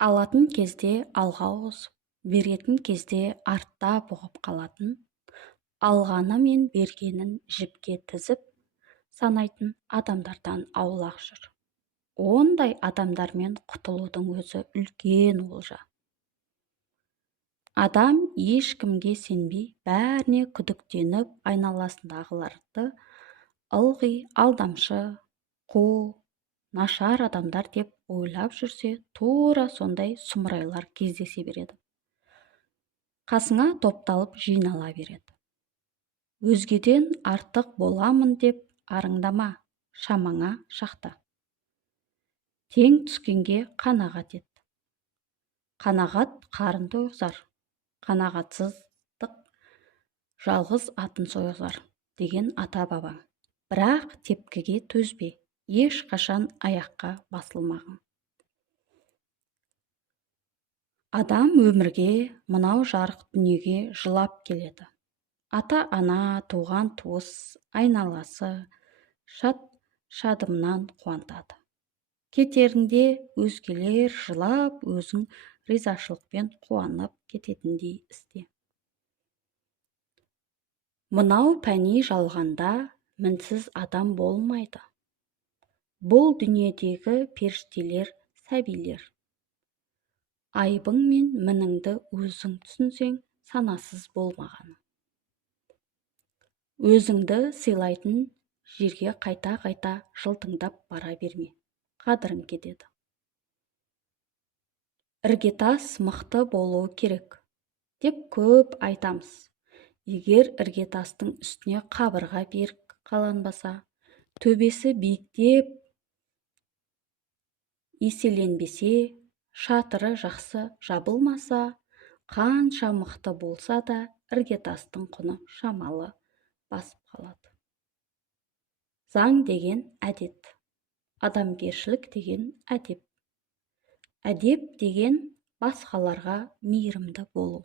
Алатын кезде алға озып, беретін кезде артта бұғып қалатын, алғаны мен бергенін жіпке тізіп санайтын адамдардан аулақ жүр. Ондай адамдармен құтылудың өзі үлкен олжа. Адам ешкімге сенбей, бәріне күдіктеніп, айналасындағыларды ылғи алдамшы, қу, нашар адамдар деп ойлап жүрсе, тура сондай сұмырайлар кездесе береді. Қасыңа топталып жинала береді. Өзгеден артық боламын деп арыңдама, шамаңа шақта. Тең түскенге қанағат ет. Қанағат қарын тойғызар, қанағатсыздық жалғыз атын сойғызар деген ата-бабаң. Бірақ тепкіге төзбе, ешқашан аяққа басылмағын. Адам өмірге, мынау жарық дүниеге жылап келеді. Ата-ана, туған туыс, айналасы шат-шадымнан қуантады. Кетерінде өзгелер жылап, өзің ризашылықпен қуанып кететіндей істе. Мынау пәни жалғанда мінсіз адам болмайды. Бұл дүниедегі періштелер, сәбилер. Айбың мен мініңді өзің түсінсең, санасыз болмағаны. Өзіңді сыйлайтын жерге қайта-қайта жылтыңдап бара берме, қадірің кетеді. Іргетас мықты болуы керек, деп көп айтамыз. Егер іргетастың үстіне қабырға берік қаланбаса, төбесі биіктеп еселенбесе, шатыры жақсы жабылмаса, қанша мықты болса да, іргетастың құны шамалы басып қалады. Заң деген әдет, адамгершілік деген әдеп. Әдеп деген басқаларға мейірімді болу.